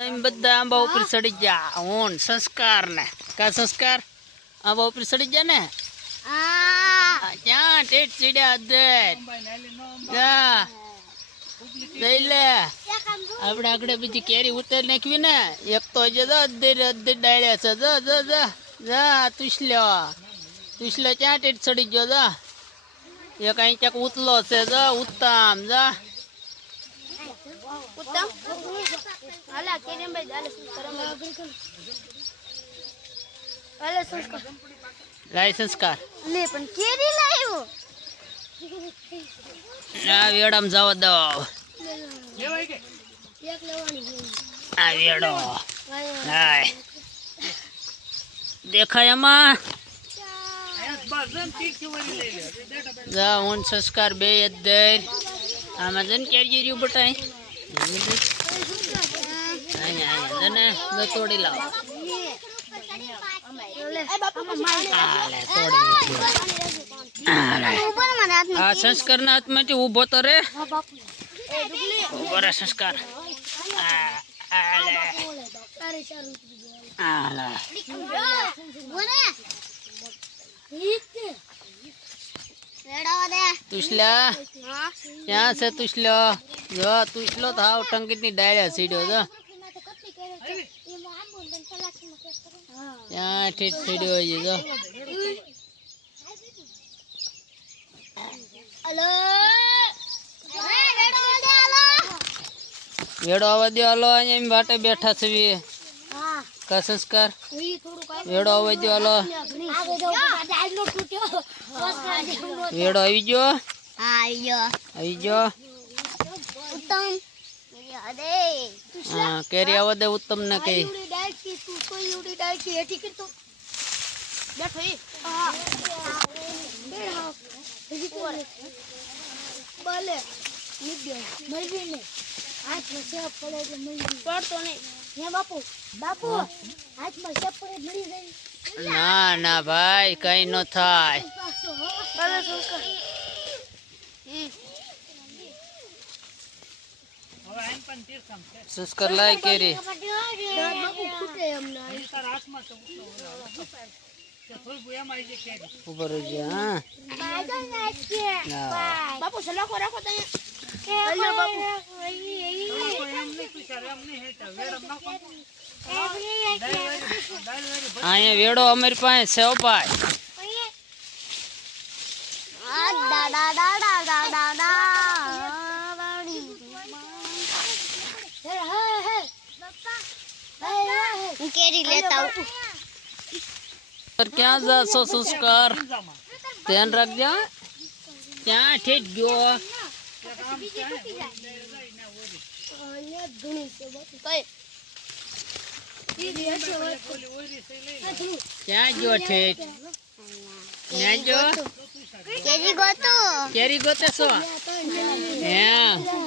બધા આંબા ઉપર ચડી ગયા હું સંસ્કાર ને કા સંસ્કાર આંબા ઉપર ચડી ગયા ને ક્યાં ટેટ ચડ્યા જઈ લે આપણે આગળ બીજી કેરી ઉતાર નાખવી ને એક તો હજી ડાળ્યા છે તુસલ્યો ક્યાં ટેટ ચડી ગયો જા એક અહીં ક્યાંક ઉતલો છે ઉત્તમ જા સંસ્કાર વેડામ જવા દો વેડો દેખાય એમાં હું સંસ્કાર બે દર આમાં જન કેરી રહ્યું બટાઈ તોડી લાવો આ સંસ્કાર ના હાથમાંથી ઉભો તો રે ઉભો રે સંસ્કાર તુસલા ક્યાં છે તુસલો જો તુસલો તો હાવ ટંકીટ ની ડાળ્યા સીડ્યો જો ત્યાં ઠીક સીડ્યો છે જો વેડો આવવા દો હાલો અહીંયા વાટે બેઠા છે કા સંસ્કાર વેડો આવવા દો હાલો વેડો આવી ગયો આવી ગયો હા કેરી આવવા દે ઉત્તમ ને કઈ ના ના ભાઈ કઈ ન થાય સંસ્કાર લાય કેરી ઉપર અહીંયા વેડો અમારી પાસે સેવ પાય ક્યાં જાશો સંસ્કાર ધ્યાન રાખજો ત્યાં ઠેઠ ગયો ક્યાં ગયો ઠેઠ ત્યાં ગયો કેરી ગોતે છો હે